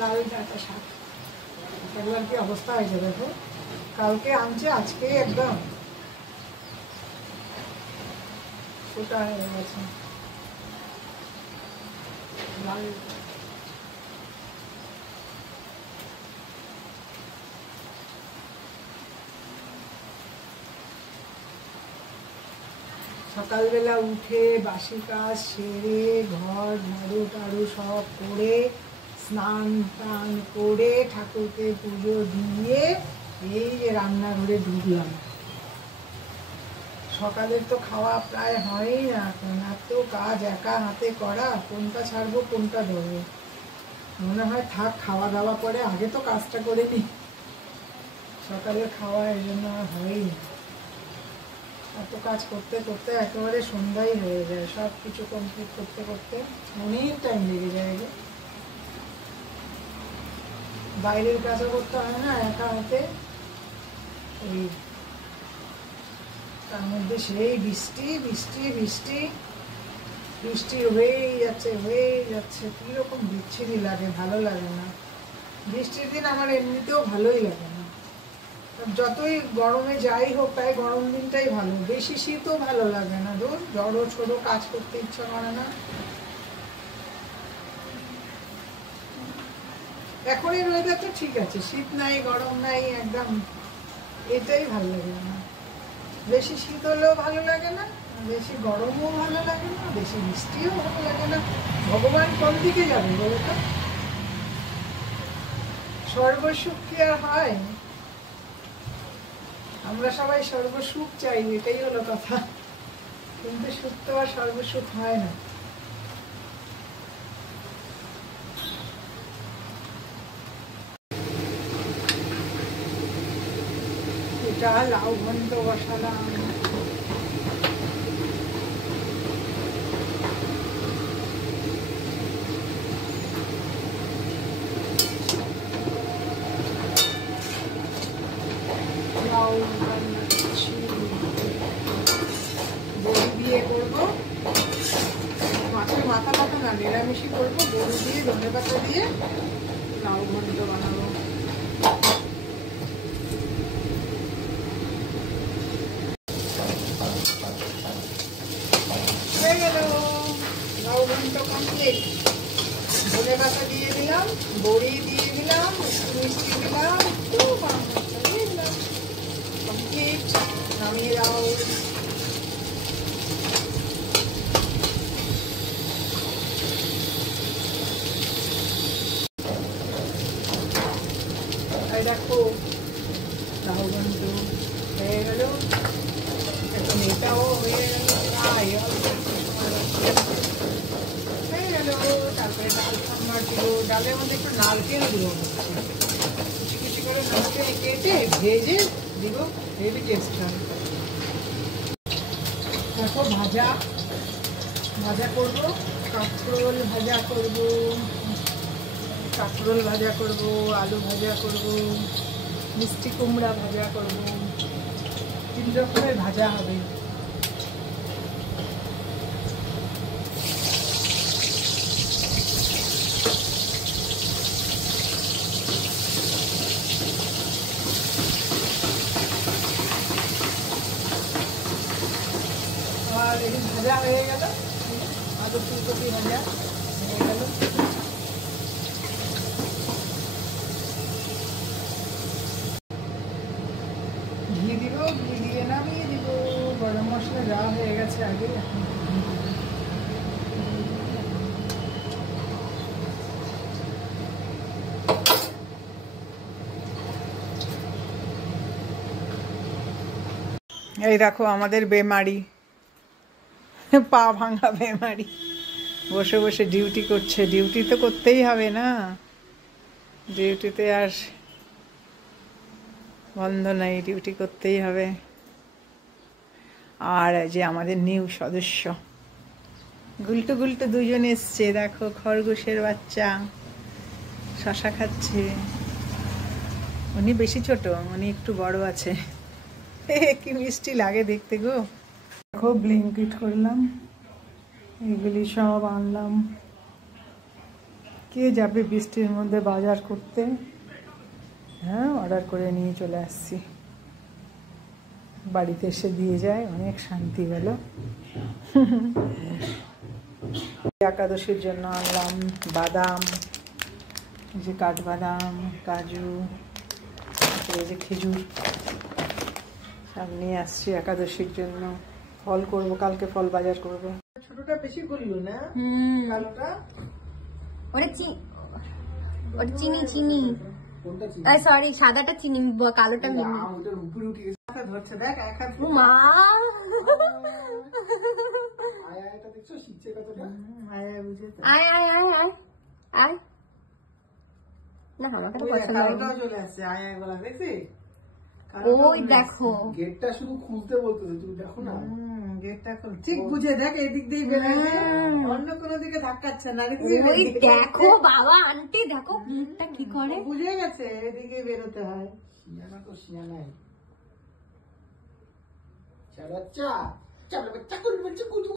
লাল ডাঁটা শাক, এগুলোর কি অবস্থা হয়েছে দেখো, কালকে আনছে আজকে একদম ফোটা হয়ে গেছে লাল। সকালবেলা উঠে বাসি কাজ সেরে ঘর ঝাড়ু টাড়ু সব করে স্নান টান করে ঠাকুরকে পুজো দিয়ে এই যে রান্নাঘরে ঢুকলাম। সকালের তো খাওয়া প্রায় হয়ই না এখন, এত কাজ একা হাতে করা, কোনটা ছাড়বো কোনটা ধরবো, মনে হয় থাক খাওয়া দাওয়া পরে আগে তো কাজটা করে নিই। সকালের খাওয়া এই জন্য আর হয়ই না, এত কাজ করতে করতে একেবারে সন্ধ্যাই হয়ে যায়, সব কিছু কমপ্লিট করতে করতে অনেক টাইম লেগে যায়। বাইরের কাজও করতে হয় না একা হাতে, ওই তার মধ্যে সেই বৃষ্টি বৃষ্টি বৃষ্টি বৃষ্টি হয়েই যাচ্ছে, কীরকম বিচ্ছিরি লাগে, ভালো লাগে না। বৃষ্টির দিন আমার এমনিতেও ভালোই লাগে না, যতই গরমে যাই হোক তাই গরম দিনটাই ভালো, বেশি শীতও ভালো লাগে না, জড়ো ছোড়ো কাজ করতে ইচ্ছা করে না। এখন এই ওয়েদারটা ঠিক আছে, শীত নাই গরম নাই, একদম এটাই ভালো লাগে না। বেশি শীত হলেও ভালো লাগে না, বেশি গরমও ভালো লাগে না, বেশি বৃষ্টিও ভালো লাগে না। ভগবান কোন দিকে যাবে বলো তো? সর্বসুখ কি আর হয়? আমরা সবাই সর্বসুখ চাই, এটাই হলো কথা, কিন্তু সুখ তো আর সর্বসুখ হয় না। এটা লাউ ঘন্ট বসালাম, লাউ বড়ি দিয়ে করবো, মাছের মাথা পাতা না নিরামিষই করবো, বড়ি দিয়ে ধনে পাতা দিয়ে লাউ ঘন্ট বানাবো। হয়ে গেল লাউ ঘন্ট কমপ্লিট। ধনে পাতা দিয়ে দিলাম, বড়ি দিয়ে দিলাম, একটু মিষ্টি দিলাম, দিয়ে দিলাম, কমপ্লিট। নামিয়ে দাও। দেখো লাউ ঘন্ট হয়ে গেল, এখন এটাও হয়ে গেল, হয়ে গেল। তারপরে ডাল সাম্বার দিব, ডালের মধ্যে একটু নারকেল দিব, কুচি কুচি করে নারকেল কেটে ভেজে দিব, হেভি টেস্ট হয়। দেখো ভাজা ভাজা করবো, কাঁকরোল ভাজা করবো, কাঁকরোল ভাজা করবো, আলু ভাজা করবো, মিষ্টি কুমড়া ভাজা করবো, 3 রকমের ভাজা হবে। আর এই ভাজা হয়ে গেল, আলু ফুলকপি ভাজা হয়ে গেল। ঘি দিব, ঘি দিয়ে নামিয়ে দিব। গরম মশলা দেওয়া হয়ে গেছে আগে, এখন এই দেখো আমাদের বেমারি, পা ভাঙা বেমারি, বসে বসে ডিউটি করছে। ডিউটি তো করতেই হবে না, ডিউটিতে আর বন্ধ নাই, ডিউটি করতেই হবে। আর যে আমাদের নিউ সদস্য গুলটু গুলটু দুজন এসছে, দেখো খরগোশের বাচ্চা শশা খাচ্ছে। উনি বেশি ছোট, উনি একটু বড় আছে। কি মিষ্টি লাগে দেখতে গো। দেখো ব্লিঙ্কিট করলাম, এগুলি সব আনলাম, কে যাবে বৃষ্টির মধ্যে বাজার করতে? হ্যাঁ, অর্ডার করে নিয়ে চলে আসছি, বাড়িতে এসে দিয়ে যায়, অনেক শান্তি বলো। একাদশীর জন্য আনলাম বাদাম, এই যে কাঠবাদাম, কাজু, এই যে খেজুর সব নিয়ে আসছি একাদশীর জন্য। ফল করব, কালকে ফল বাজার করব। ছোটটা বেশি করলো না, কালোটা ওটা চিনি চিনি, সরি সাদাটা চিনি, কালোটা ধরছে দেখ। মা আয় আয় আয় আয় আয় না, আমাকে তো পছন্দ হয়। চলে আসছে আয় আয় বলা, দেখছিস? ওই দেখো গেটটা শুধু খুলতে বলতো, তুমি দেখো না গেটটা খুল, ঠিক বুঝে দেখ, এদিক দিয়ে বেরোয়, অন্য কোনো দিকে ধাক্কাচ্ছে না। ওই দেখো বাবা, আন্টি দেখো মুখটা কি করে, বুঝে গেছে এদিকে বেরোতে হয়। শিয়ানা তো শিয়ানাই। চলো বাচ্চা, চলো বাচ্চা,